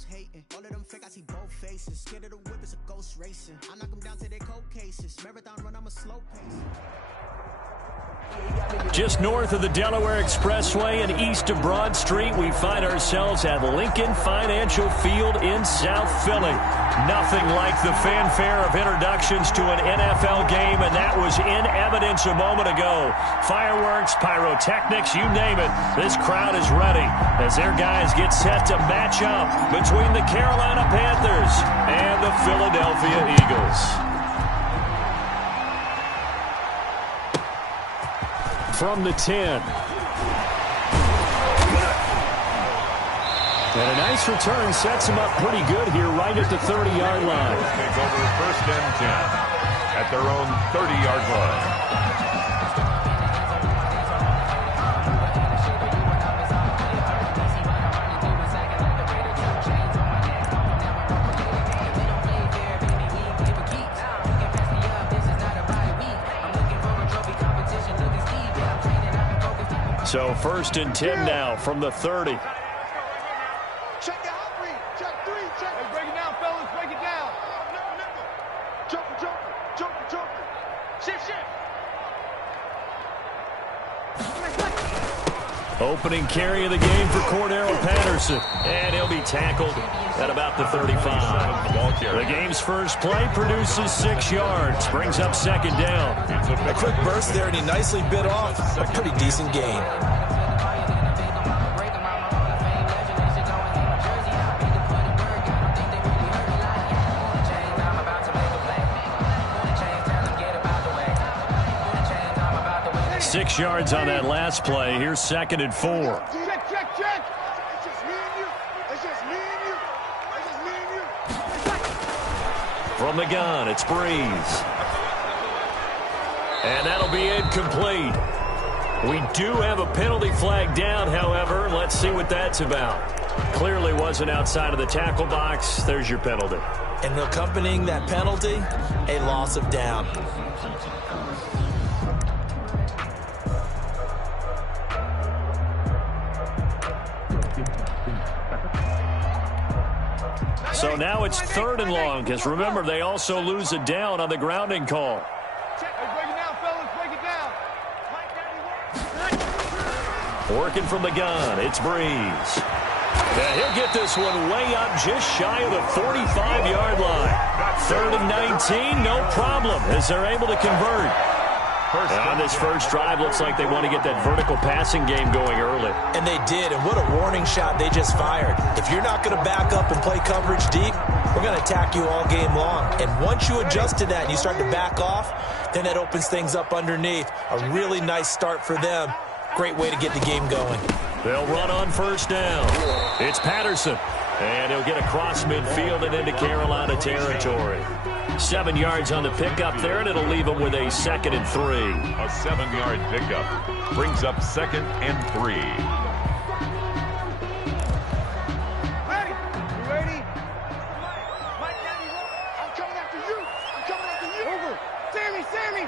hoes hating. All of them fake, I see both faces. Scared of the whip, it's a ghost racing. I knock them down to their cold cases. Marathon run, I'm a slow pace. Just north of the Delaware Expressway and east of Broad Street, we find ourselves at Lincoln Financial Field in South Philly. Nothing like the fanfare of introductions to an NFL game, and that was in evidence a moment ago. Fireworks, pyrotechnics, you name it. This crowd is ready as their guys get set to match up between the Carolina Panthers and the Philadelphia Eagles. From the 10. And a nice return sets him up pretty good here right at the 30-yard line. Take over 1st and 10 at their own 30-yard line. So 1st and 10 now from the 30. Check the hot read. Check 3. Check. Hey, break it down, fellas. Break it down. Jumper. Shift. Opening carry of the game for Cordero Patterson. And he'll be tackled at about the 35. The game's first play produces 6 yards. Brings up 2nd down. A quick burst there, and he nicely bit off a pretty decent gain. Six yards on that last play. Here's 2nd and 4. Check. It's just me and you. From the gun, it's Breeze. And that'll be incomplete. We do have a penalty flag down, however. Let's see what that's about. Clearly wasn't outside of the tackle box. There's your penalty. And accompanying that penalty, a loss of down. So now it's 3rd and long, because remember, they also lose a down on the grounding call. Check. Hey, break it down, fellas. Break it down. Working from the gun, it's Breeze. And he'll get this one way up just shy of the 45-yard line. 3rd and 19, no problem, as they're able to convert. On this first drive, looks like they want to get that vertical passing game going early. And they did, and what a warning shot they just fired. If you're not going to back up and play coverage deep, we're going to attack you all game long. And once you adjust to that and you start to back off, then that opens things up underneath. A really nice start for them. Great way to get the game going. They'll run on 1st down. It's Patterson. And he'll get across midfield and into Carolina territory. 7 yards on the pickup there, and it'll leave him with a 2nd and 3. A 7-yard pickup brings up 2nd and 3. Ready? I'm coming after you. Over. Sammy.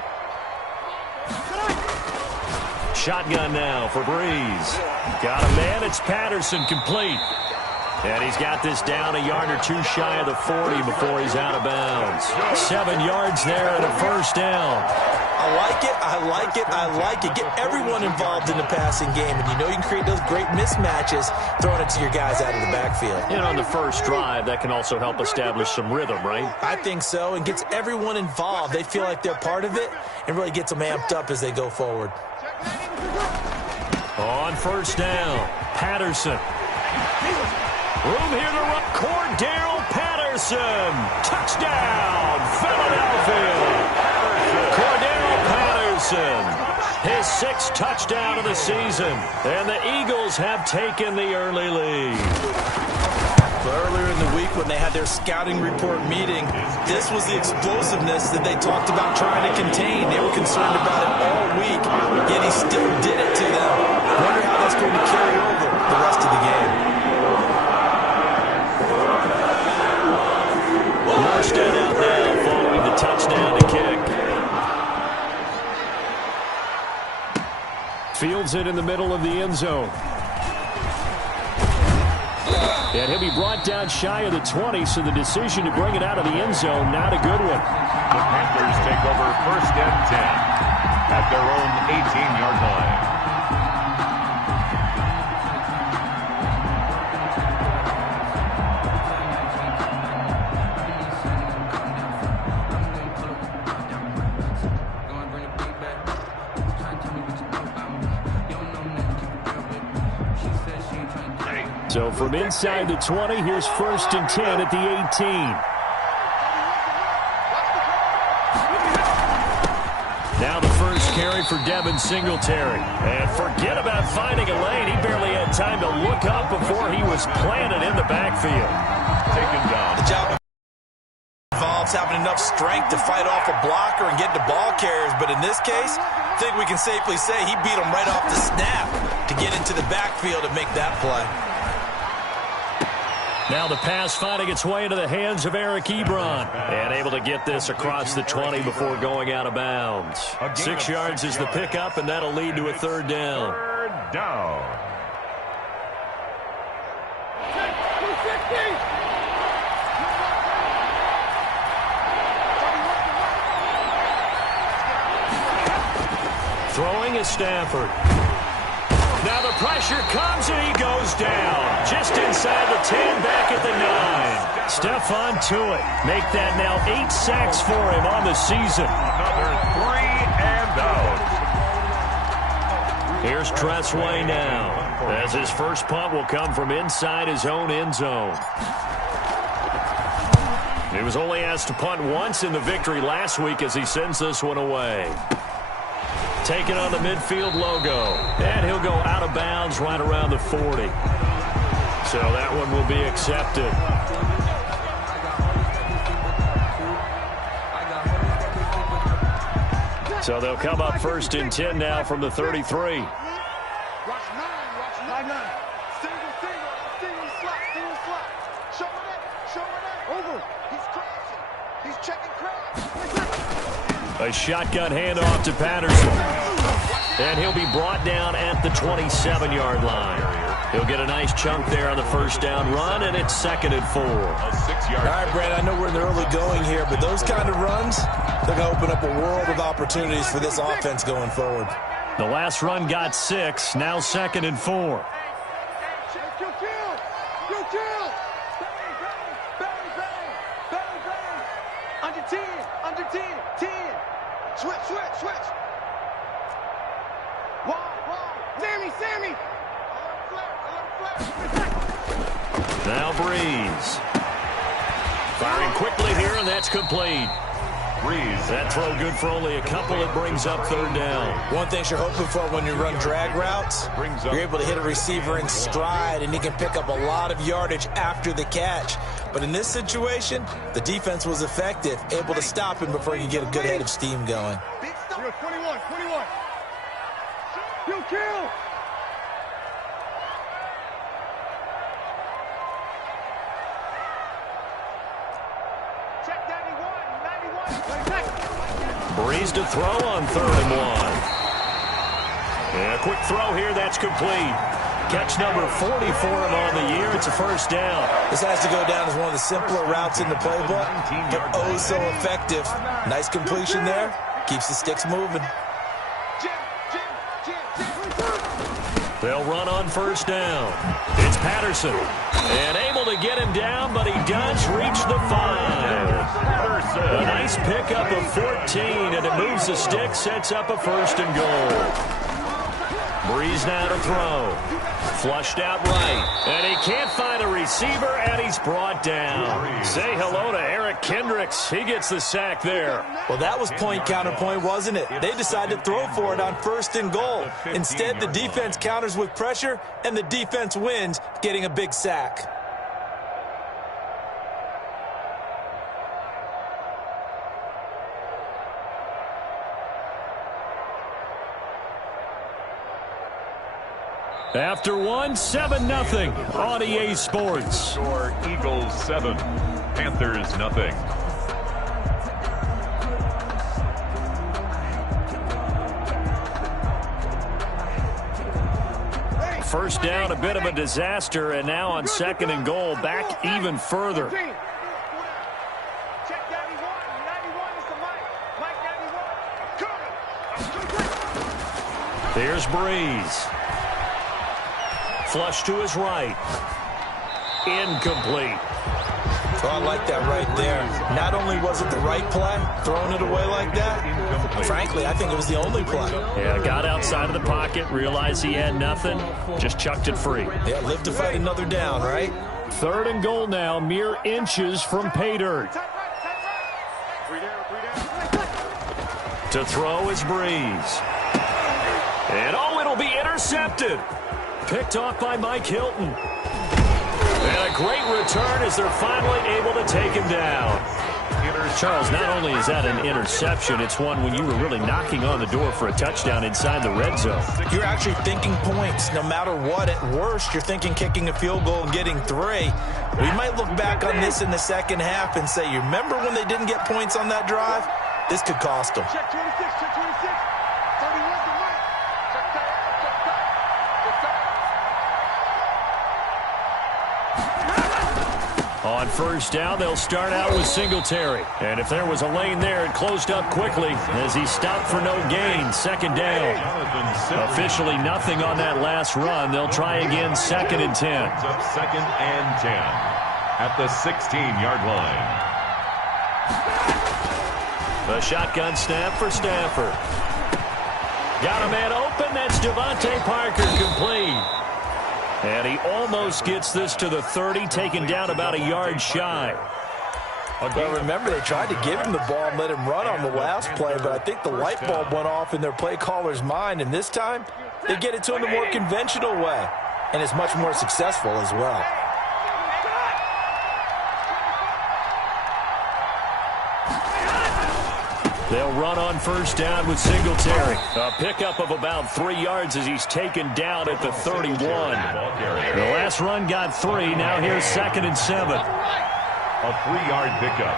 Shotgun now for Breeze. Got a man. It's Patterson, complete. And he's got this down a yard or two shy of the 40 before he's out of bounds. 7 yards there and a 1st down. I like it. Get everyone involved in the passing game. And you know you can create those great mismatches throwing it to your guys out of the backfield. And on the first drive, that can also help establish some rhythm, right? I think so, and gets everyone involved. They feel like they're part of it and really gets them amped up as they go forward. On 1st down, Patterson. Room here to run. Cordero Patterson. Touchdown, Philadelphia. Cordero Patterson. His 6th touchdown of the season. And the Eagles have taken the early lead. Earlier in the week when they had their scouting report meeting, this was the explosiveness that they talked about trying to contain. They were concerned about it all week, yet he still did it to them. Wonder how that's going to carry over the rest of the game. Marstead out now following the touchdown to kick. Fields it in the middle of the end zone. And he'll be brought down shy of the 20, so the decision to bring it out of the end zone, not a good one. The Panthers take over 1st and 10 at their own 18-yard line. So from inside the 20, here's 1st and 10 at the 18. Now the first carry for Devin Singletary. And forget about finding a lane. He barely had time to look up before he was planted in the backfield. Taken down. The job involves having enough strength to fight off a blocker and get the ball carriers. But in this case, I think we can safely say he beat him right off the snap to get into the backfield and make that play. Now the pass finding its way into the hands of Eric Ebron. And able to get this across the 20 before going out of bounds. 6 yards is the pickup, and that'll lead to a 3rd down. 3rd down. Throwing is Stafford. Now the pressure comes and he goes down. Just inside the 10, back at the 9. Stephon Tuitt make that now 8 sacks for him on the season. Another 3 and out. Here's Tressway now, as his first punt will come from inside his own end zone. He was only asked to punt once in the victory last week as he sends this one away. Taking on the midfield logo. And he'll go out of bounds right around the 40. So that one will be accepted. So they'll come up 1st and 10 now from the 33. Watch 9. Single slot. Show it. Over. He's crossing. He's checking crowd. A shotgun handoff to Patterson. And he'll be brought down at the 27-yard line. He'll get a nice chunk there on the 1st down run, and it's 2nd and 4. A 6-yard. All right, Brandon, I know we're in the early going here, but those kind of runs, they're going to open up a world of opportunities for this offense going forward. The last run got 6, now 2nd and 4. Under 10. Switch. Wide. Sammy. Now Breeze. Firing quickly here, and that's complete. Breeze. That throw good for only a couple. It brings up 3rd down. One thing you're hoping for when you run drag routes, you're able to hit a receiver in stride, and he can pick up a lot of yardage after the catch. But in this situation, the defense was effective, able to stop him before he could get a good head of steam going. 21. You kill. Check 91. Breeze to throw on 3rd and 1. And a quick throw here, that's complete. Catch number 40 for him on the year. It's a 1st down. This has to go down as one of the simpler routes in the playbook, but oh so effective. Nice completion there. Keeps the sticks moving. They'll run on 1st down. It's Patterson. And able to get him down, but he does reach the 5. A nice pickup of 14, and it moves the stick, sets up a 1st and goal. Breeze now to throw. Flushed out right. And he can't find a receiver, and he's brought down. Say hello to Eric Kendricks. He gets the sack there. Well, that was point counterpoint, wasn't it? They decided to throw for it on 1st and goal. Instead, the defense counters with pressure, and the defense wins, getting a big sack. After one, 7-0 on EA Sports. Score Eagles 7, Panthers nothing. first down, a bit of a disaster, and now on 2nd and goal, back even further. There's Breeze. Flush to his right. Incomplete. So I like that right there. Not only was it the right play, throwing it away like that, frankly, I think it was the only play. Yeah, got outside of the pocket, realized he had nothing, just chucked it free. Yeah, live to fight another down, right? 3rd and goal now, mere inches from pay dirt. To throw is Breeze. And it'll be intercepted. Picked off by Mike Hilton. And a great return as they're finally able to take him down. Charles, not only is that an interception, it's one when you were really knocking on the door for a touchdown inside the red zone. You're actually thinking points. No matter what, at worst, you're thinking kicking a field goal and getting 3. We might look back on this in the second half and say, you remember when they didn't get points on that drive? This could cost them. Check 26, check 26. 31's the mic. Check tight, check tight. On first down, they'll start out with Singletary. And if there was a lane there, it closed up quickly as he stopped for no gain. 2nd down. Officially nothing on that last run. They'll try again 2nd and 10. Up 2nd and 10 at the 16-yard line. The shotgun snap for Stafford. Got a man open. That's Devontae Parker, complete. And he almost gets this to the 30, taken down about a yard shy. Well, remember, they tried to give him the ball and let him run on the last play, but I think the light bulb went off in their play caller's mind, and this time they get it to him the more conventional way, and it's much more successful as well. They'll run on first down with Singletary. A pickup of about 3 yards as he's taken down at the 31. The last run got 3. Now here's 2nd and 7. A 3-yard pickup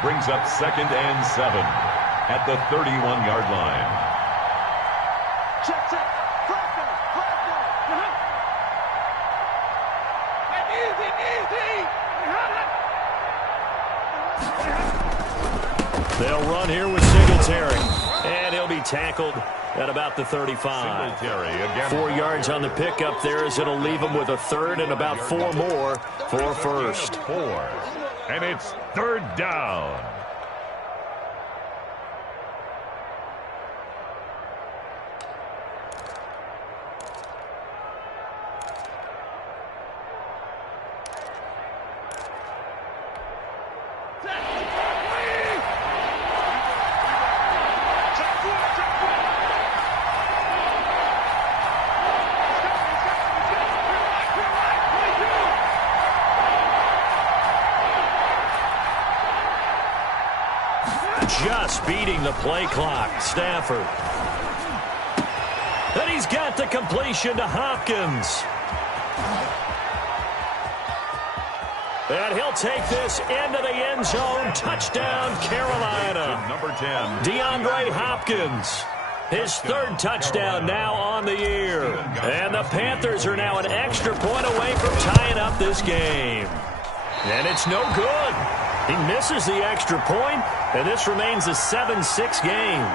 brings up 2nd and 7 at the 31-yard line. Check, check. Flag down, flag down. Easy, easy. They'll run here with Singletary. And he'll be tackled at about the 35. 4 yards on the pickup there as it'll leave him with a 3rd and about 4 more for first. 4. And it's 3rd down. Just beating the play clock. Stafford. And he's got the completion to Hopkins. And he'll take this into the end zone. Touchdown, Carolina. Number 10. DeAndre Hopkins. His 3rd touchdown now on the year. And the Panthers are now an extra point away from tying up this game. And it's no good. He misses the extra point, and this remains a 7-6 game.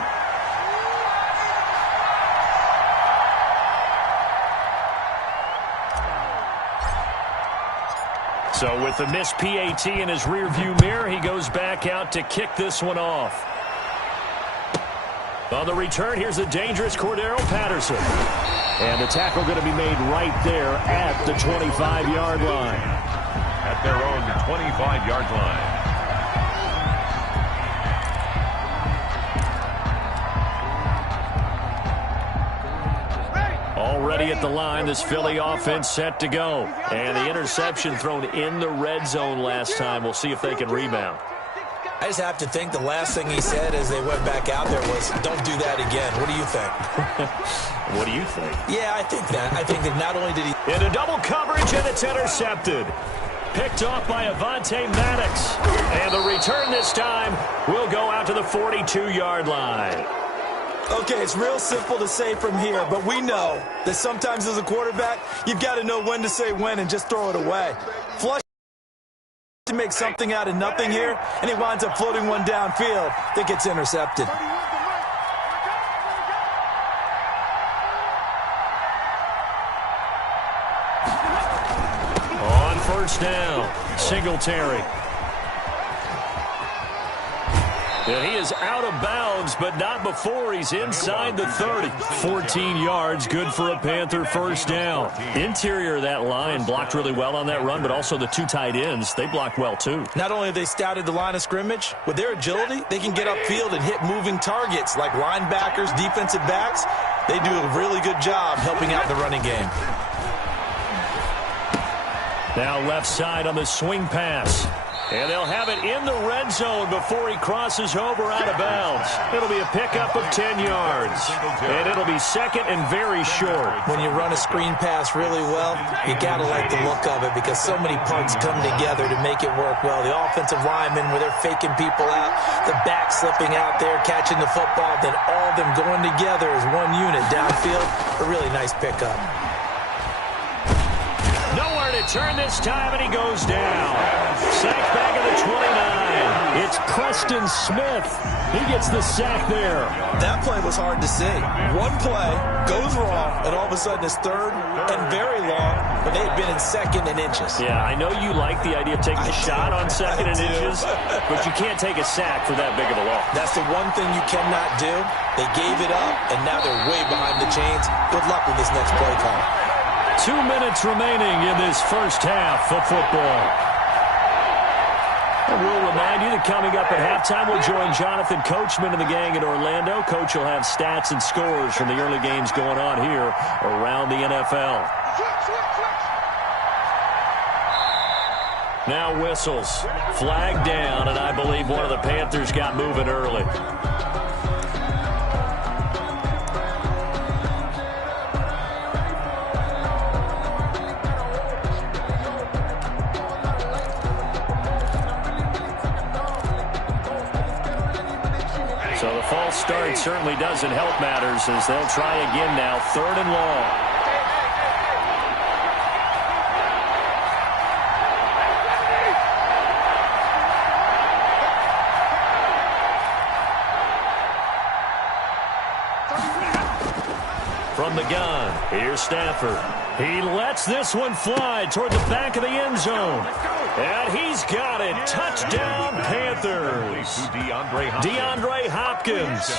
So with the missed PAT in his rearview mirror, he goes back out to kick this one off. On the return, here's the dangerous Cordero Patterson. And the tackle going to be made right there at the 25-yard line. At their own 25-yard line. Already at the line, this Philly offense set to go. And the interception thrown in the red zone last time. We'll see if they can rebound. I just have to think the last thing he said as they went back out there was, don't do that again. What do you think? What do you think? Yeah, I think that. I think that not only did he... Into double coverage, and it's intercepted. Picked off by Avonte Maddox. And the return this time will go out to the 42-yard line. Okay, it's real simple to say from here, but we know that sometimes as a quarterback, you've got to know when to say when and just throw it away. Flush to make something out of nothing here, and he winds up floating one downfield that gets intercepted. On first down, Singletary. And he is out of bounds, but not before he's inside the 30. 14 yards, good for a Panther first down. Interior of that line blocked really well on that run, but also the two tight ends, they blocked well too. Not only have they scouted the line of scrimmage, with their agility, they can get upfield and hit moving targets like linebackers, defensive backs. They do a really good job helping out the running game. Now left side on the swing pass. And they'll have it in the red zone before he crosses over out of bounds. It'll be a pickup of 10 yards. And it'll be second and very short. When you run a screen pass really well, you got to like the look of it because so many parts come together to make it work well. The offensive linemen, where they're faking people out, the back slipping out there, catching the football, then all of them going together as one unit downfield. A really nice pickup. Nowhere to turn this time, and he goes down. Sack back of the 29. It's Preston Smith. He gets the sack there. That play was hard to see. One play goes wrong, and all of a sudden it's third and very long, but they had been in second and inches. Yeah, I know you like the idea of taking a shot on second and inches, but you can't take a sack for that big of a loss. That's the one thing you cannot do. They gave it up, and now they're way behind the chains. Good luck with this next play call. 2 minutes remaining in this first half of football. And we'll remind you that coming up at halftime, we'll join Jonathan Coachman and the gang in Orlando. Coach will have stats and scores from the early games going on here around the NFL. Now whistles. Flag down, and I believe one of the Panthers got moving early. So the false start certainly doesn't help matters as they'll try again now, third and long. From the gun, here's Stafford. He lets this one fly toward the back of the end zone. And he's got it. Touchdown, Panthers. DeAndre Hopkins.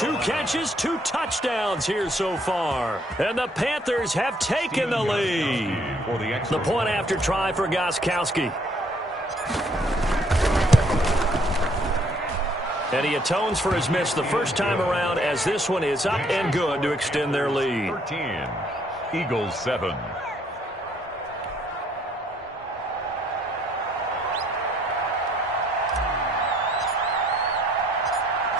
2 catches, 2 touchdowns here so far. And the Panthers have taken the lead. The point after try for Gostkowski. And he atones for his miss the first time around as this one is up and good to extend their lead. 13, Eagles 7.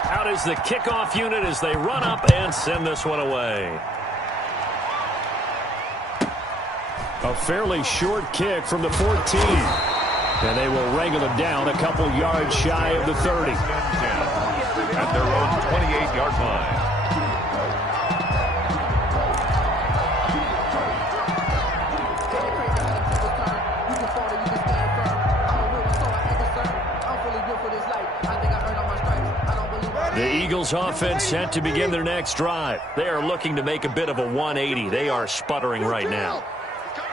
Out is the kickoff unit as they run up and send this one away. A fairly short kick from the 14. And they will wrangle it down a couple yards shy of the 30. At their own 28-yard line. The Eagles offense set to begin their next drive. They are looking to make a bit of a 180. They are sputtering right now.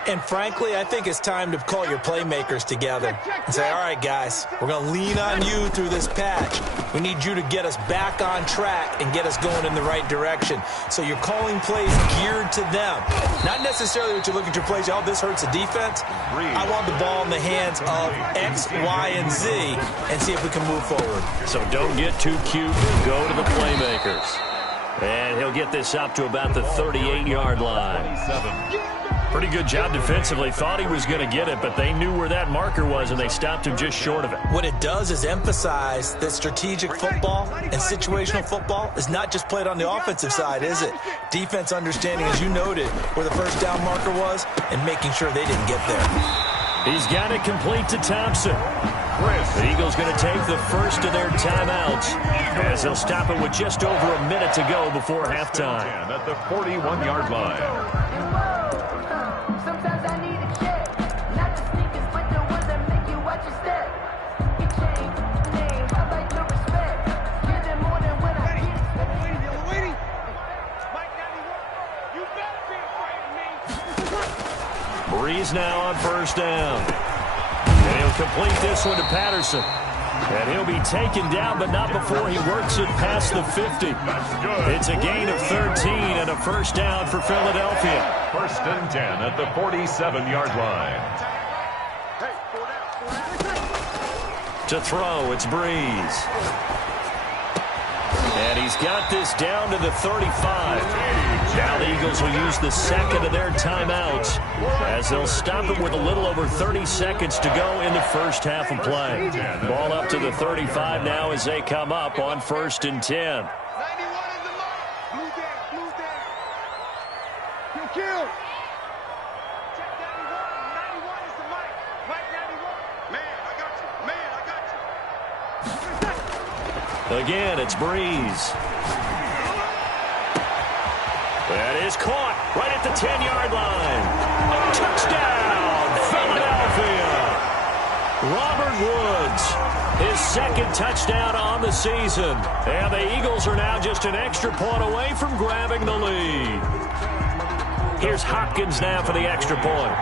And frankly, I think it's time to call your playmakers together and say, all right, guys, we're going to lean on you through this patch. We need you to get us back on track and get us going in the right direction. So you're calling plays geared to them. Not necessarily what you're looking to plays, oh, this hurts the defense. I want the ball in the hands of X, Y, and Z and see if we can move forward. So don't get too cute. Go to the playmakers. And he'll get this up to about the 38-yard line. Pretty good job defensively. Thought he was going to get it, but they knew where that marker was, and they stopped him just short of it. What it does is emphasize that strategic football and situational football is not just played on the offensive side, is it? Defense understanding, as you noted, where the first down marker was and making sure they didn't get there. He's got it complete to Thompson. The Eagles going to take the first of their timeouts as they'll stop it with just over a minute to go before halftime. At the 41-yard line. Breeze now on first down. And he'll complete this one to Patterson. And he'll be taken down, but not before he works it past the 50. It's a gain of 13 and a first down for Philadelphia. First and 10 at the 47-yard line. To throw, it's Breeze. And he's got this down to the 35. Now the Eagles will use the second of their timeouts as they'll stop it with a little over 30 seconds to go in the first half of play. Ball up to the 35 now as they come up on first and 10. 91 is the mark. Blue down. Kill. Check 91. 91 is the mic. Mike 91. Man, I got you. Again, it's Breeze. That is caught right at the 10-yard line. Touchdown, Philadelphia. Robert Woods, his second touchdown on the season. And the Eagles are now just an extra point away from grabbing the lead. Here's Hopkins now for the extra point.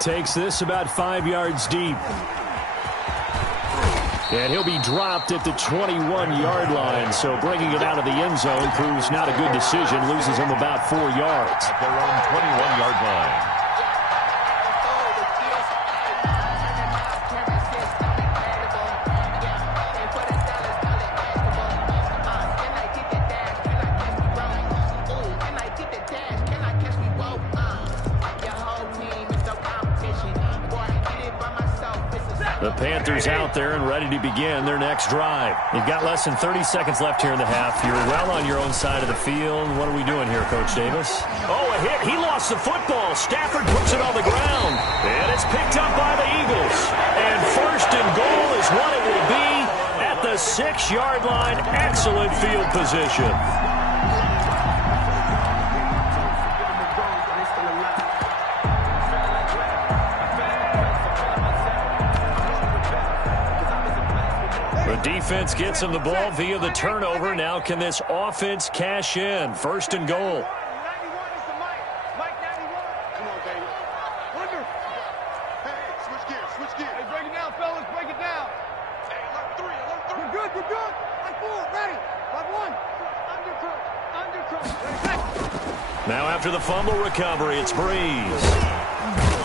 Takes this about 5 yards deep. And he'll be dropped at the 21-yard line. So bringing it out of the end zone proves not a good decision. Loses him about 4 yards. At their own 21-yard line. The Panthers out there and ready to begin their next drive. You've got less than 30 seconds left here in the half. You're well on your own side of the field. What are we doing here, Coach Davis? Oh, a hit. He lost the football. Stafford puts it on the ground. And it's picked up by the Eagles. And first and goal is what it will be at the 6-yard line. Excellent field position. Defense gets him the ball via the turnover. Now can this offense cash in? First and goal. 91 is the mic. Mike 91. Come on, baby. Under. Hey, switch gears. Hey, break it down, fellas. Break it down. Hey, alert 3. We're good. Like 4. Ready. Like 1. Under. Now after the fumble recovery, it's Breeze.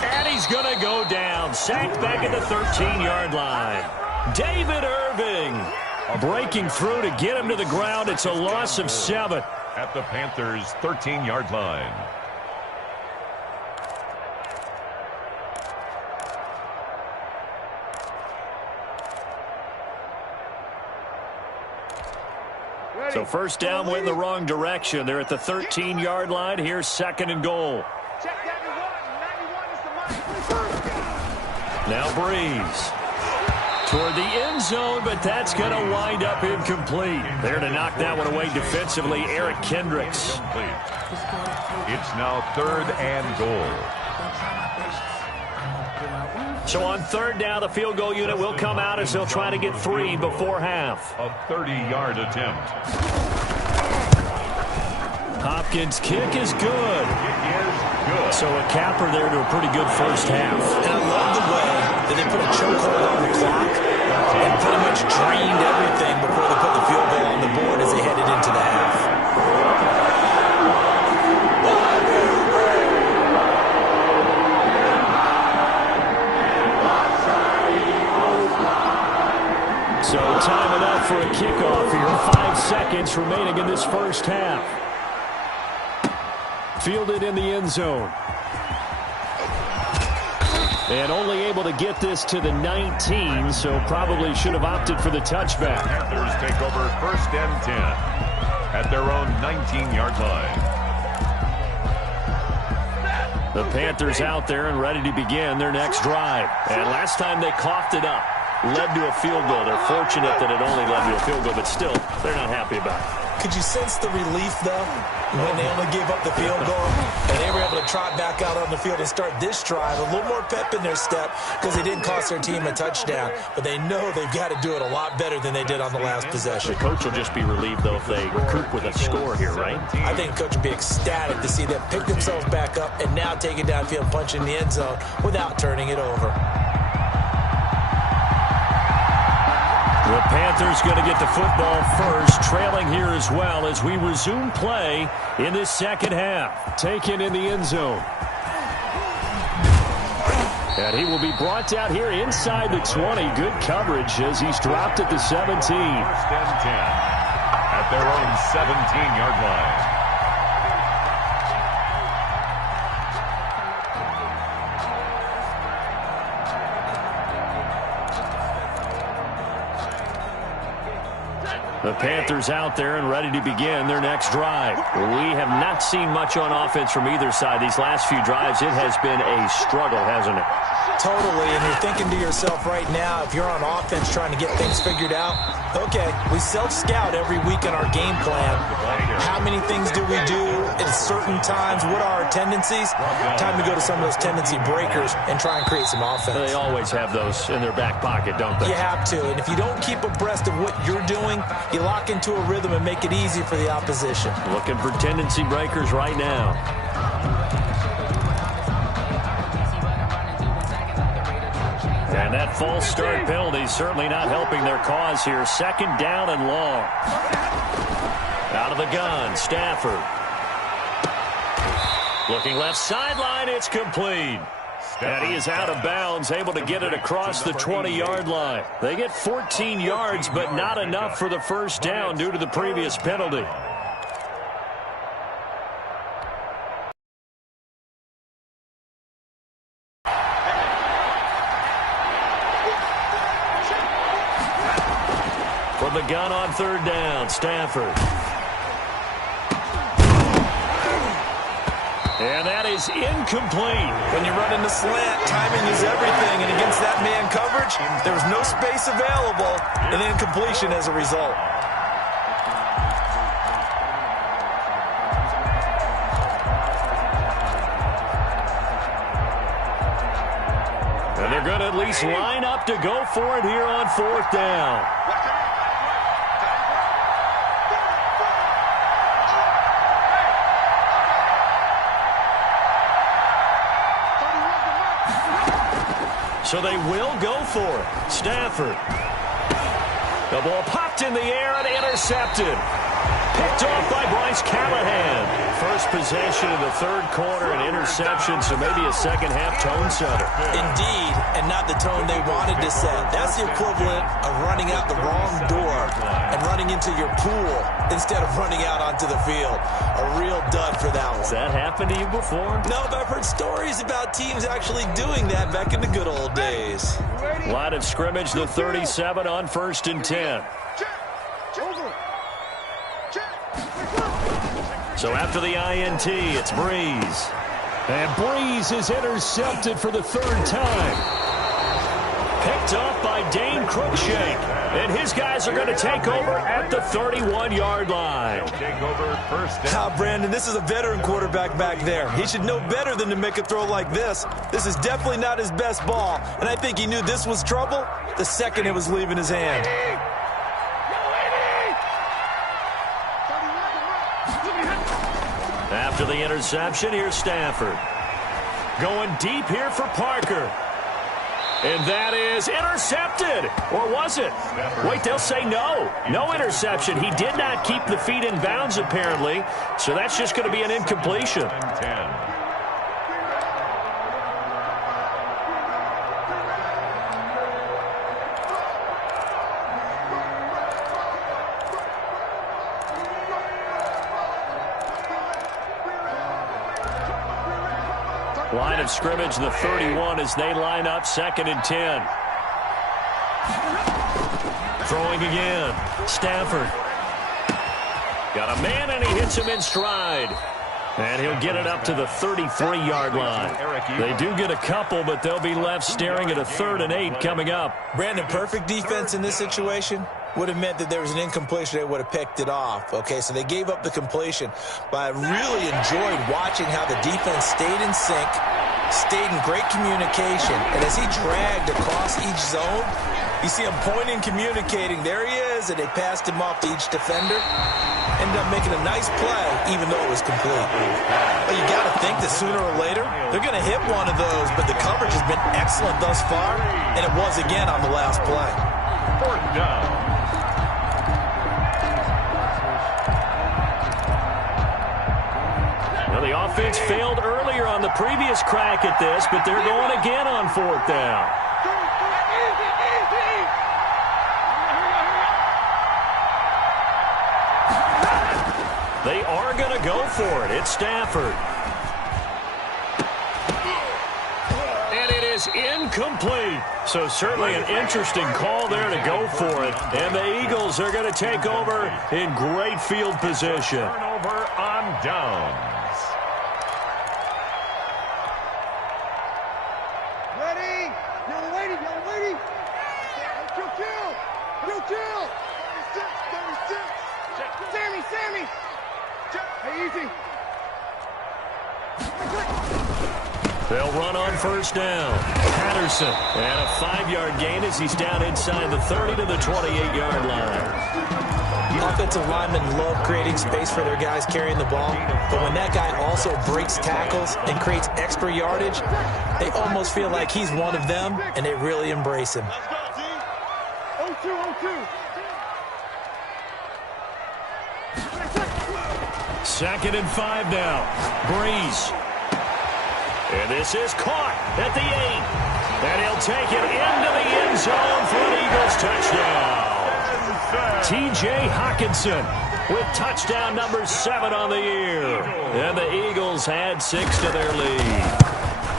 And he's going to go down. Sacked back at the 13-yard line. David Irving breaking through to get him to the ground. It's a loss of 7. At the Panthers' 13-yard line. So first down went in the wrong direction. They're at the 13-yard line. Here's second and goal. Check 91 is the mic. Now Breeze. Toward the end zone, but that's going to wind up incomplete. There to knock that one away defensively, Eric Kendricks. It's now third and goal. So on third down, the field goal unit will come out as they'll try to get 3 before half. A 30-yard attempt. Hopkins' kick is good. It is good. So a capper there to a pretty good first half. And I love the way that they put a chokehold on the clock and pretty much drained everything before they put the field goal on the board as they headed into the half. So time enough for a kickoff here. 5 seconds remaining in this first half. Fielded in the end zone. And only able to get this to the 19, so probably should have opted for the touchback. Panthers take over 1st and 10 at their own 19-yard line. The Panthers out there and ready to begin their next drive. And last time they coughed it up, led to a field goal. They're fortunate that it only led to a field goal, but still, they're not happy about it. Could you sense the relief, though, when they only gave up the field goal and they were able to trot back out on the field and start this drive? A little more pep in their step because they didn't cost their team a touchdown, but they know they've got to do it a lot better than they did on the last possession. The coach will just be relieved, though, if they recoup with a score here, right? I think the coach will be ecstatic to see them pick themselves back up and now take it downfield and punch in the end zone without turning it over. The Panthers going to get the football first, trailing here as well as we resume play in this second half. Taken in the end zone. And he will be brought down here inside the 20. Good coverage as he's dropped at the 17. 1st and 10 at their own 17-yard line. The Panthers out there and ready to begin their next drive. We have not seen much on offense from either side these last few drives. It has been a struggle, hasn't it? Totally, and you're thinking to yourself right now, if you're on offense trying to get things figured out, okay, we self-scout every week in our game plan. How many things do we do at certain times? What are our tendencies? Time to go to some of those tendency breakers and try and create some offense. They always have those in their back pocket, don't they? You have to, and if you don't keep abreast of what you're doing, you lock into a rhythm and make it easy for the opposition. Looking for tendency breakers right now. And that false start penalty certainly not helping their cause here. 2nd down and long. Out of the gun, Stafford. Looking left sideline, it's complete. And he is out of bounds, able to get it across the 20-yard line. They get 14 yards, but not enough for the 1st down due to the previous penalty. From the gun on 3rd down, Stafford. And that is incomplete. When you run in the slant, timing is everything. And against that man coverage, there was no space available. And incompletion as a result. And they're going to at least line up to go for it here on 4th down. So they will go for it. Stafford. The ball popped in the air and intercepted. Picked off by Bryce Callahan. First possession in the 3rd quarter, an interception, so maybe a second-half tone setter. Indeed, and not the tone they wanted to set. That's the equivalent of running out the wrong door and running into your pool instead of running out onto the field. A real dud for that one. Has that happened to you before? No, but I've heard stories about teams actually doing that back in the good old days. Line of scrimmage, the 37 on 1st and 10. So after the INT, it's Breeze. And Breeze is intercepted for the 3rd time. Picked off by Dane Cruikshank. And his guys are going to take over at the 31-yard line. Take over 1st down. Brandon, this is a veteran quarterback back there. He should know better than to make a throw like this. This is definitely not his best ball. And I think he knew this was trouble the second it was leaving his hand. After the interception, here's Stafford. Going deep here for Parker. And that is intercepted. Or was it? Wait, they'll say no. No interception. He did not keep the feet in bounds, apparently. So that's just going to be an incompletion. 10. Line of scrimmage, the 31 as they line up 2nd and 10. Throwing again. Stafford. Got a man, and he hits him in stride. And he'll get it up to the 33-yard line. They do get a couple, but they'll be left staring at a 3rd and 8 coming up. Brandon, perfect defense in this situation would have meant that there was an incompletion. They would have picked it off. Okay, so they gave up the completion. But I really enjoyed watching how the defense stayed in sync, stayed in great communication. And as he dragged across each zone, you see him pointing, communicating. There he is, and they passed him off to each defender. Ended up making a nice play, even though it was complete. But you got to think that sooner or later, they're going to hit one of those. But the coverage has been excellent thus far, and it was again on the last play. 4th down. Well, the offense failed earlier on the previous crack at this, but they're going again on 4th down. They are going to go for it. It's Stafford. And it is incomplete. So certainly an interesting call there to go for it. And the Eagles are going to take over in great field position. Turnover on downs. Ready? Y'all waiting, y'all waiting. Kill. 36. Sammy. Hey, easy. They'll run on 1st down. Patterson. And a 5-yard gain as he's down inside the 30 to the 28-yard line. Offensive linemen love creating space for their guys carrying the ball. But when that guy also breaks tackles and creates extra yardage, they almost feel like he's one of them, and they really embrace him. Let's go, team. 0-2. 2nd and 5 now. Breeze. And this is caught at the 8. And he'll take it into the end zone for an Eagles touchdown. T.J. Hockenson with touchdown number 7 on the year. And the Eagles add 6 to their lead.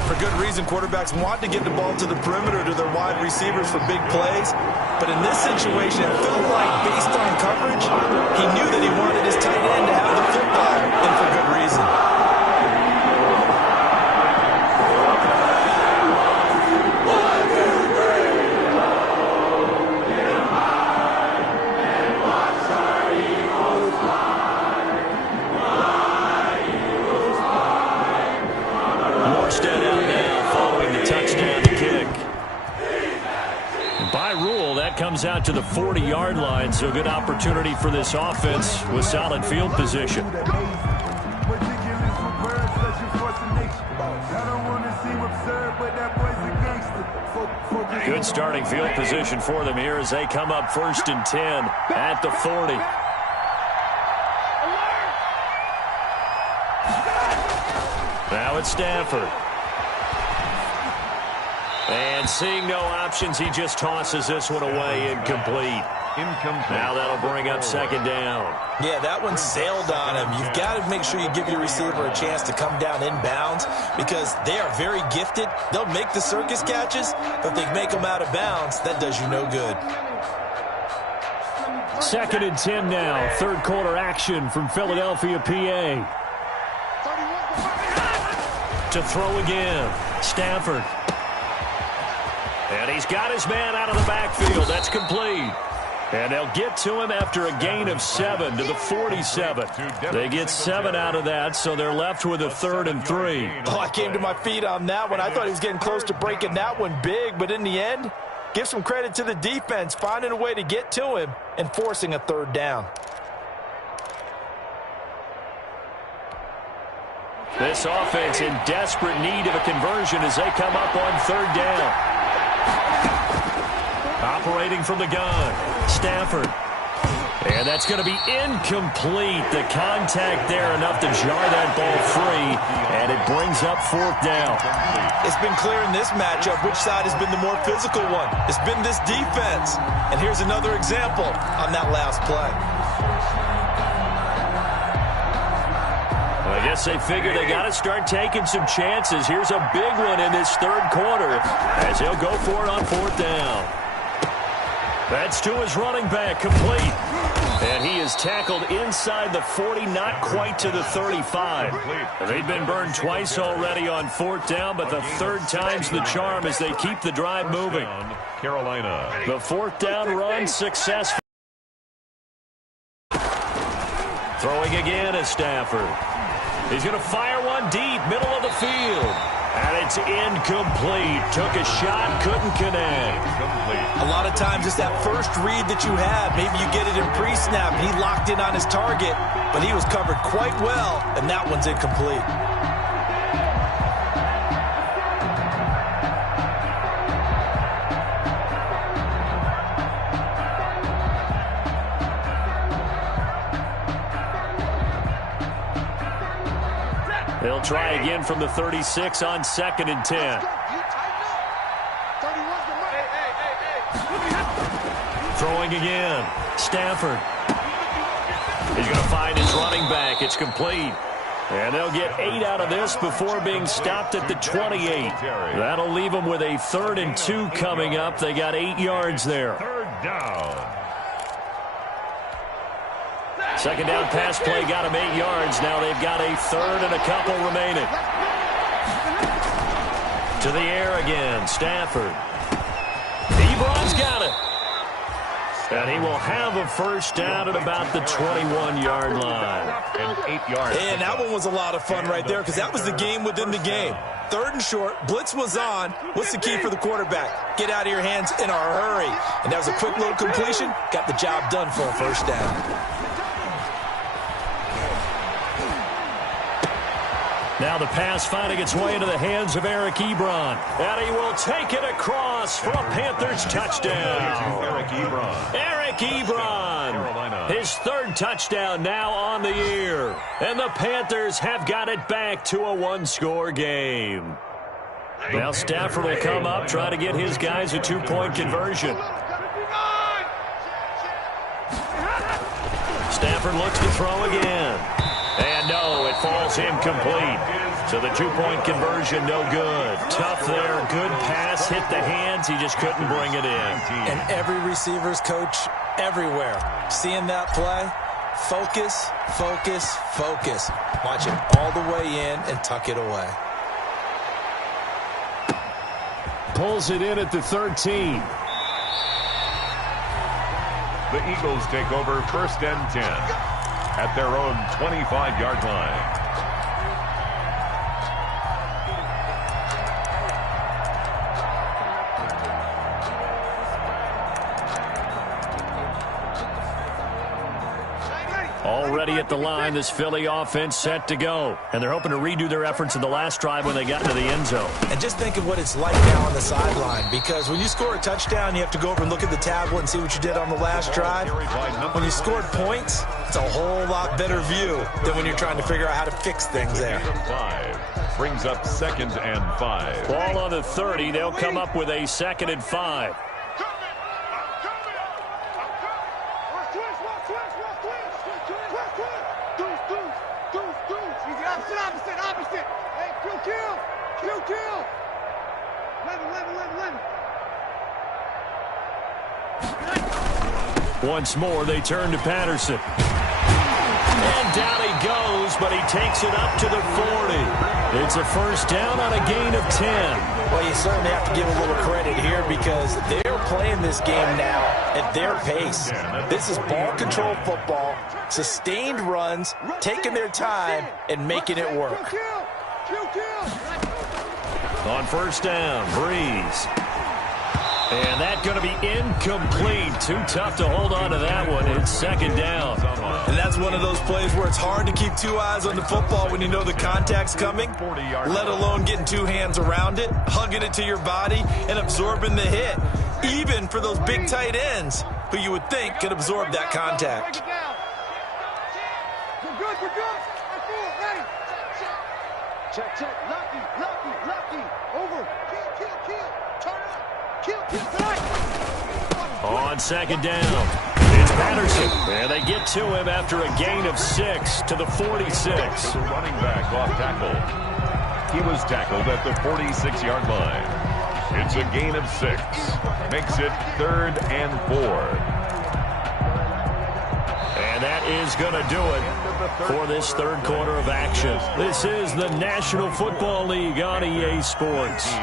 For good reason, quarterbacks want to get the ball to the perimeter to their wide receivers for big plays. But in this situation, it felt like, based on coverage, he knew that he wanted his tight end to have the football, and for good reason. Comes out to the 40-yard line, so a good opportunity for this offense with solid field position. Good starting field position for them here as they come up 1st and 10 at the 40. Now it's Stafford. And seeing no options, he just tosses this one away, incomplete. Now that'll bring up 2nd down. Yeah, that one sailed on him. You've got to make sure you give your receiver a chance to come down inbounds because they are very gifted. They'll make the circus catches, but if they make them out of bounds, that does you no good. 2nd and 10 now. 3rd quarter action from Philadelphia, PA. To throw again. Stafford. And he's got his man out of the backfield. That's complete. And they'll get to him after a gain of 7 to the 47. They get 7 out of that, so they're left with a 3rd and 3. Oh, I came to my feet on that one. I thought he was getting close to breaking that one big, but in the end, give some credit to the defense, finding a way to get to him and forcing a 3rd down. This offense in desperate need of a conversion as they come up on 3rd down. Operating from the gun, Stafford. And that's going to be incomplete. The contact there enough to jar that ball free, and it brings up 4th down. It's been clear in this matchup which side has been the more physical one. It's been this defense. And here's another example on that last play. I guess they figure they got to start taking some chances. Here's a big one in this third quarter as he'll go for it on fourth down. That's to his running back, complete. And he is tackled inside the 40, not quite to the 35. They've been burned twice already on fourth down, but the third time's the charm as they keep the drive moving. Carolina. The fourth down run successful. Throwing again is Stafford. He's going to fire one deep, middle of the field. And it's incomplete. Took a shot, couldn't connect. A lot of times it's that first read that you have. Maybe you get it in pre-snap. He locked in on his target, but he was covered quite well, and that one's incomplete. They'll try again from the 36 on 2nd and 10. Throwing again. Stafford. He's going to find his running back. It's complete. And they'll get 8 out of this before being stopped at the 28. That'll leave them with a 3rd and 2 coming up. They got 8 yards there. Third down. Second down pass play got him 8 yards. Now they've got a 3rd and a couple remaining. To the air again. Stafford. Ebron's got it. And he will have a first down at about the 21-yard line. And 8 yards. And that one was a lot of fun right there because that was the game within the game. 3rd and short. Blitz was on. What's the key for the quarterback? Get out of your hands in a hurry. And that was a quick little completion. Got the job done for a first down. Now the pass finding its way into the hands of Eric Ebron. And he will take it across for a Panthers touchdown. Eric Ebron. Eric Ebron. Carolina. His 3rd touchdown now on the year. And the Panthers have got it back to a 1-score game. Now Stafford will come up, try to get his guys a 2-point conversion. Stafford looks to throw again. And no, it falls incomplete. So the 2-point conversion, no good. Tough there, good pass, hit the hands. He just couldn't bring it in. And every receiver's coach everywhere. Seeing that play, focus, focus, focus. Watch it all the way in and tuck it away. Pulls it in at the 13. The Eagles take over 1st and 10 at their own 25-yard line. Already at the line, this Philly offense set to go. And they're hoping to redo their efforts in the last drive when they got into the end zone. And just think of what it's like now on the sideline, because when you score a touchdown, you have to go over and look at the tablet and see what you did on the last drive. When you scored points, it's a whole lot better view than when you're trying to figure out how to fix things there. 5 brings up 2nd and 5. Ball on the 30. They'll come up with a 2nd and 5. Once more, they turn to Patterson. And down he goes, but he takes it up to the 40. It's a first down on a gain of 10. Well, you certainly have to give a little credit here because they're playing this game now at their pace. This is ball control football, sustained runs, taking their time, and making it work. On first down, Breeze. And that's going to be incomplete. Too tough to hold on to that one. It's 2nd down. And that's one of those plays where it's hard to keep 2 eyes on the football when you know the contact's coming, let alone getting 2 hands around it, hugging it to your body, and absorbing the hit, even for those big tight ends who you would think could absorb that contact. We're good. Ready. Check. Lucky. Over. Kill. Turn it up. Kill. On 2nd down, It's Patterson, and they get to him after a gain of 6 to the 46. The running back off tackle. He was tackled at the 46-yard line. It's a gain of 6. Makes it 3rd and 4. And that is going to do it for this third quarter of action. This is the National Football League on EA Sports.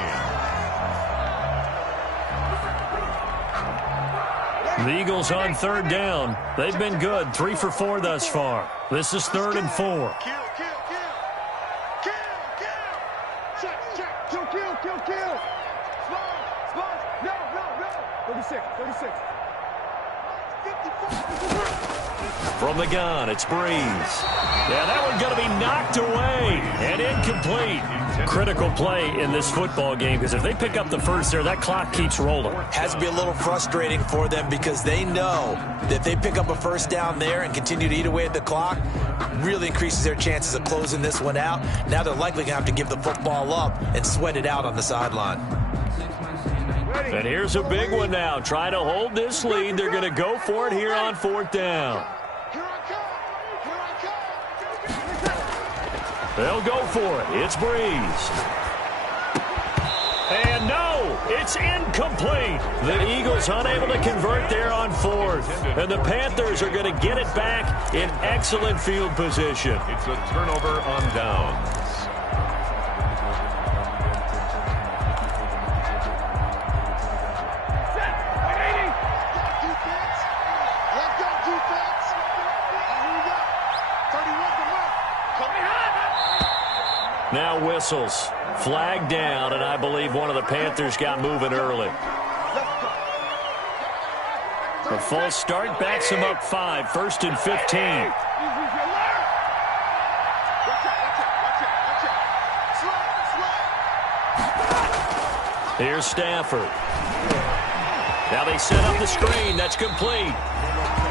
The Eagles on third down. They've been good, 3 for 4 thus far. This is 3rd and 4. Kill. Slow. No. 36. From the gun, it's Breeze. Yeah, that one's going to be knocked away and incomplete. Critical play in this football game because if they pick up the first there, that clock keeps rolling. Has to be a little frustrating for them because they know that if they pick up a first down there and continue to eat away at the clock, really increases their chances of closing this one out. Now they're likely going to have to give the football up and sweat it out on the sideline. And here's a big one now. Try to hold this lead. They're going to go for it here on 4th down. They'll go for it. It's Breeze. And no, it's incomplete. The Eagles unable to convert there on 4th. And the Panthers are going to get it back in excellent field position. It's a turnover on downs. Now whistles. Flag down, and I believe one of the Panthers got moving early. A false start backs him up 5, 1st and 15. Here's Stafford. Now they set up the screen. That's complete.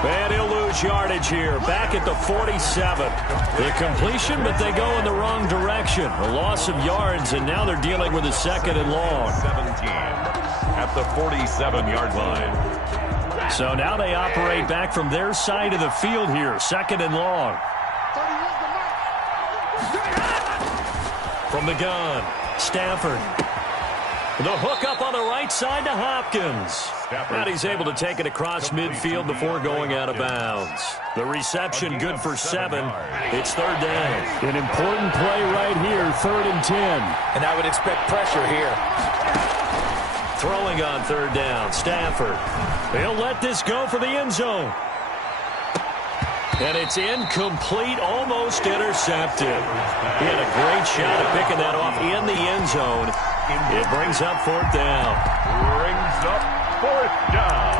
And he'll lose yardage here. Back at the 47. The completion, but they go in the wrong direction. A loss of yards, and now they're dealing with a 2nd and long. 17 at the 47-yard line. So now they operate back from their side of the field here. 2nd and long. From the gun, Stafford. The hook up on the right side to Hopkins. And he's able to take it across midfield before going out of bounds. The reception good for 7. It's 3rd down. An important play right here, 3rd and 10. And I would expect pressure here. Throwing on 3rd down, Stafford. He'll let this go for the end zone. And it's incomplete, almost intercepted. He had a great shot at picking that off in the end zone. It brings up 4th down. Brings up 4th down.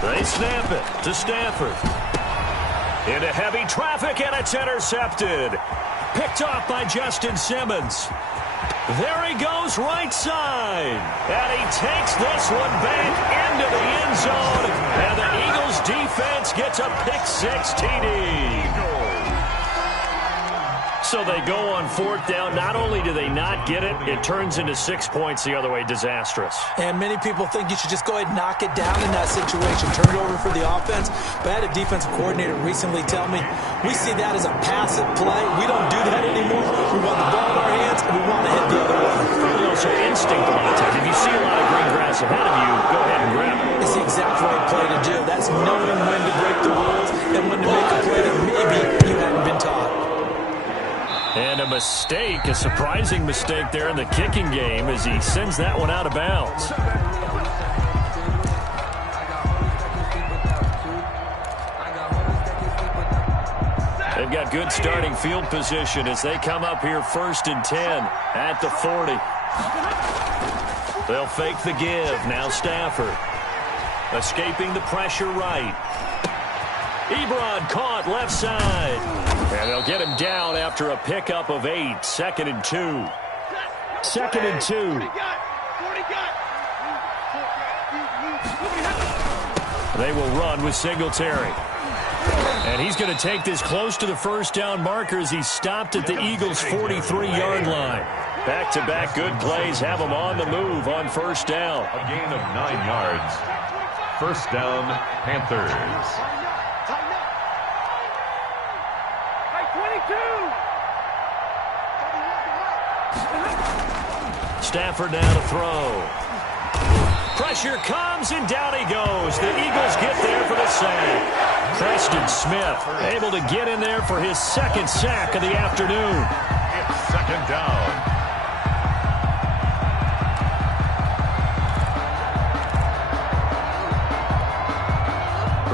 They snap it to Stafford. Into heavy traffic, and it's intercepted. Picked off by Justin Simmons. There he goes right side. And he takes this one back into the end zone. And the Eagles defense gets a pick-6 TD. So they go on 4th down. Not only do they not get it, it turns into 6 points the other way. Disastrous. And many people think you should just go ahead and knock it down in that situation. Turn it over for the offense. But I had a defensive coordinator recently tell me, we see that as a passive play. We don't do that anymore. We want the ball in our hands, and we want to head the other way. Probably also instinct a lot of times. If you see a lot of green grass ahead of you, go ahead and grab it. It's the exact right play to do. That's knowing when to break the rules and when to make a play that maybe you hadn't been taught. And a mistake, a surprising mistake there in the kicking game as he sends that one out of bounds. They've got good starting field position as they come up here 1st and 10 at the 40. They'll fake the give. Now Stafford. Escaping the pressure right. Ebron caught left side. And they'll get him down after a pickup of 8. 2nd and 2. 2nd and 2. They will run with Singletary. And he's going to take this close to the first down marker as he stopped at the Eagles' 43-yard line. Back-to-back good plays have him on the move on first down. A gain of 9 yards. First down, Panthers. Stafford now to throw. Pressure comes, and down he goes. The Eagles get there for the sack. Preston Smith able to get in there for his 2nd sack of the afternoon. It's 2nd down.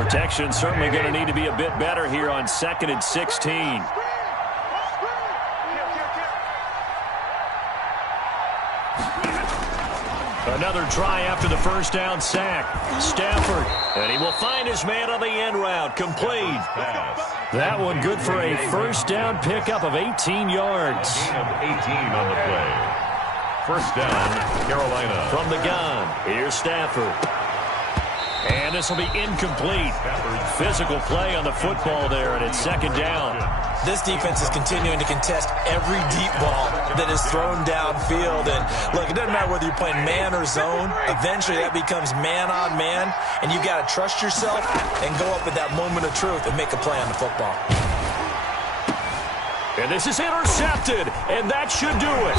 Protection certainly going to need to be a bit better here on 2nd and 16. Another try after the first down sack. Stafford, and he will find his man on the end route. Complete. That one good for a first down pickup of 18 yards. Gain of 18 on the play. First down, Carolina. From the gun, here's Stafford. And this will be incomplete. Physical play on the football there, and it's 2nd down. This defense is continuing to contest every deep ball that is thrown downfield. And, look, it doesn't matter whether you're playing man or zone. Eventually, that becomes man-on-man, and you got to trust yourself and go up at that moment of truth and make a play on the football. And this is intercepted, and that should do it.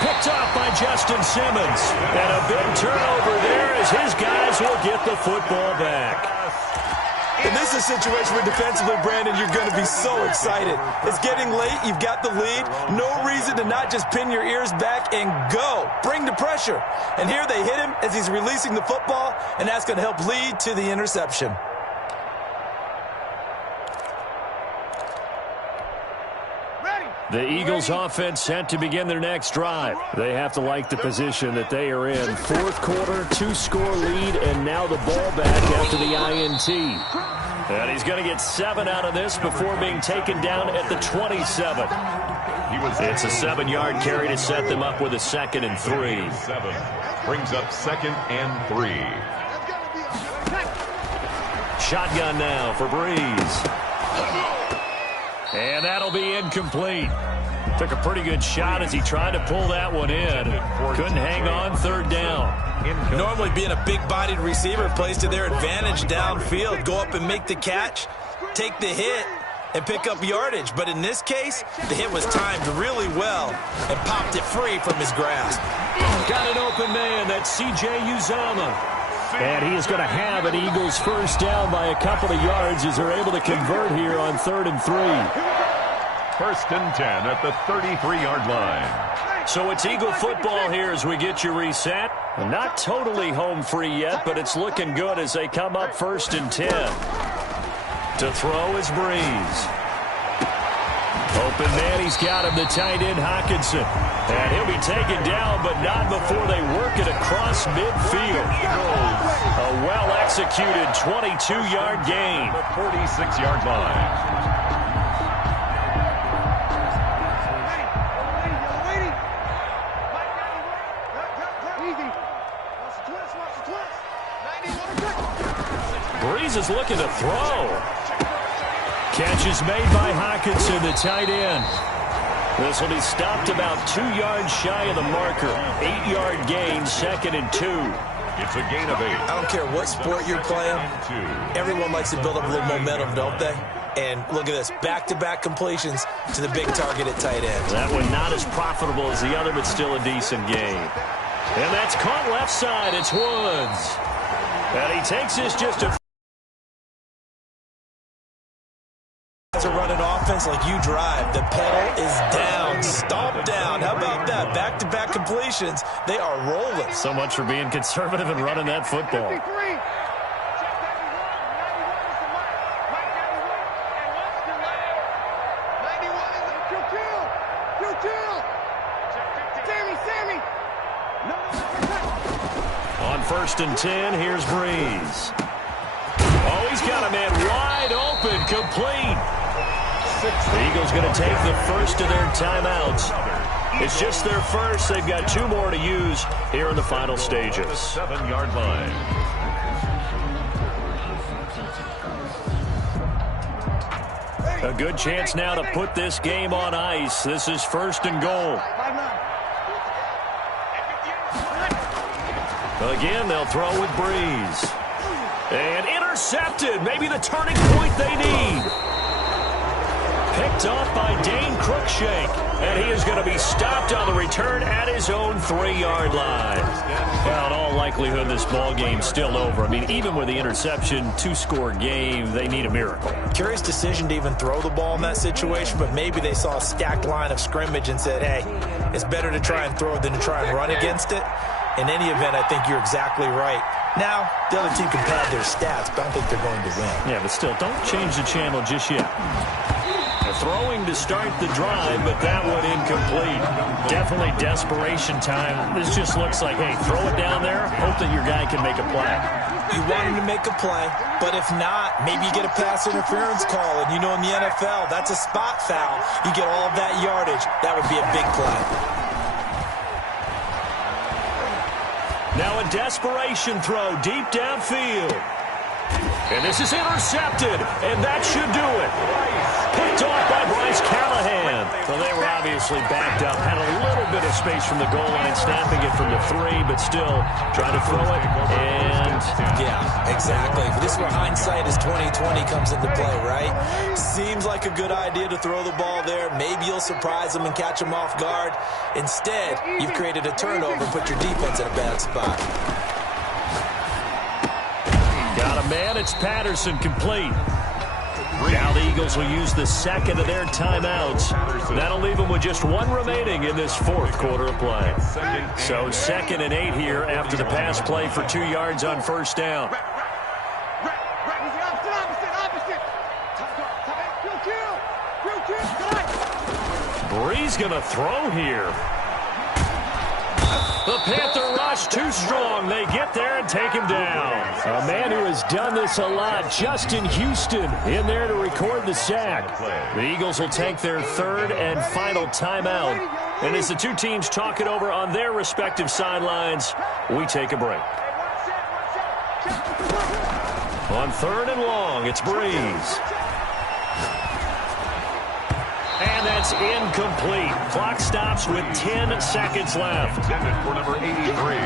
Picked off by Justin Simmons. And a big turnover there as his guys will get the football back. And this is a situation where defensively, Brandon, you're going to be so excited. It's getting late. You've got the lead. No reason to not just pin your ears back and go. Bring the pressure. And here they hit him as he's releasing the football, and that's going to help lead to the interception. The Eagles offense set to begin their next drive. They have to like the position that they are in. 4th quarter, 2-score lead, and now the ball back after the INT. And he's going to get 7 out of this before being taken down at the 27. It's a 7-yard carry to set them up with a 2nd and 3. 7 brings up 2nd and 3. Shotgun now for Breeze. And that'll be incomplete. Took a pretty good shot as he tried to pull that one in. Couldn't hang on 3rd down. Normally being a big-bodied receiver plays to their advantage downfield. Go up and make the catch, take the hit, and pick up yardage. But in this case, the hit was timed really well and popped it free from his grasp. Got an open man. That's C.J. Uzomah. And he is going to have an Eagles first down by a couple of yards as they're able to convert here on 3rd and 3. 1st and 10 at the 33-yard line. So it's Eagle football here as we get you reset. Not totally home free yet, but it's looking good as they come up 1st and 10. To throw is Breeze. Open man, he's got him, the tight end Hawkinson. And he'll be taken down, but not before they work it across midfield. A well-executed 22-yard gain. The 46-yard line. Breeze is looking to throw. Catch is made by Hawkinson, the tight end. This will be stopped about 2 yards shy of the marker. 8-yard gain, 2nd and 2. It's a gain of 8. I don't care what sport you're playing. Everyone likes to build up a little momentum, don't they? And look at this, back-to-back completions to the big target at tight end. That one not as profitable as the other, but still a decent gain. And that's caught left side. It's Woods. And he takes this just a... To run an offense like you drive, the pedal is down, stomp down. How about that? Back-to-back completions. They are rolling. So much for being conservative and running that football. On 1st and 10, here's Breeze. Oh, he's got a man wide open, complete. The Eagles going to take the first of their timeouts. It's just their first. They've got 2 more to use here in the final stages. The 7-yard line. A good chance now to put this game on ice. This is 1st and goal. Again, they'll throw with Breeze. And intercepted. Maybe the turning point they need. Picked off by Dane Cruikshank. And he is going to be stopped on the return at his own 3-yard line. Well, in all likelihood, this ball game's still over. I mean, even with the interception, 2-score game, they need a miracle. Curious decision to even throw the ball in that situation, but maybe they saw a stacked line of scrimmage and said, hey, it's better to try and throw it than to try and run against it. In any event, I think you're exactly right. Now, the other team can pad their stats, but I don't think they're going to win. Yeah, but still, don't change the channel just yet. Throwing to start the drive, but that one incomplete. Definitely desperation time. This just looks like, hey, throw it down there, hope that your guy can make a play. You want him to make a play, but if not, maybe you get a pass interference call, and you know in the NFL, that's a spot foul. You get all of that yardage. That would be a big play. Now a desperation throw deep downfield. And this is intercepted, and that should do it. Picked off by Bryce Callahan. Well, they were obviously backed up, had a little bit of space from the goal line, snapping it from the 3, but still trying to throw it. And yeah, exactly. This is where hindsight is 20/20 comes into play, right? Seems like a good idea to throw the ball there. Maybe you'll surprise them and catch them off guard. Instead, you've created a turnover and put your defense in a bad spot. Got a man, it's Patterson, complete. Now the Eagles will use the second of their timeouts. That'll leave them with just 1 remaining in this 4th quarter of play. So 2nd and 8 here after the pass play for 2 yards on 1st down. Breeze going to throw here. The Panther rush too strong. They get there and take him down. A man who has done this a lot, Justin Houston, in there to record the sack. The Eagles will take their 3rd and final timeout. And as the 2 teams talk it over on their respective sidelines, we take a break. On 3rd and long, it's Breeze. And that's incomplete. Clock stops with 10 seconds left. Intended for number 83.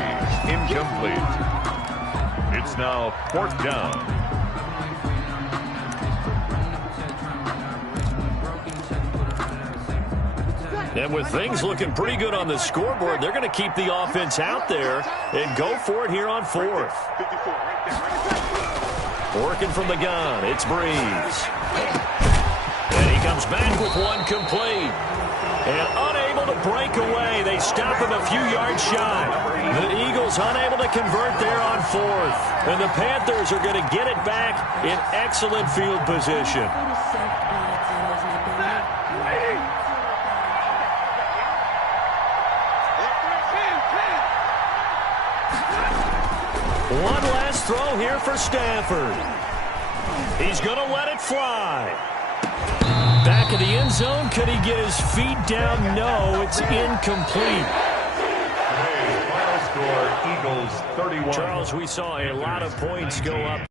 Incomplete. It's now 4th down. And with things looking pretty good on the scoreboard, they're going to keep the offense out there and go for it here on 4th. Working from the gun, it's Breeze. And he comes back with 1 complete. And unable to break away. They stop him a few yards shy. The Eagles unable to convert there on 4th. And the Panthers are going to get it back in excellent field position. One last throw here for Stafford. He's going to let it fly. Back in the end zone. Could he get his feet down? No, it's incomplete. Today's final score, Eagles 31. Charles, we saw a lot of points go up.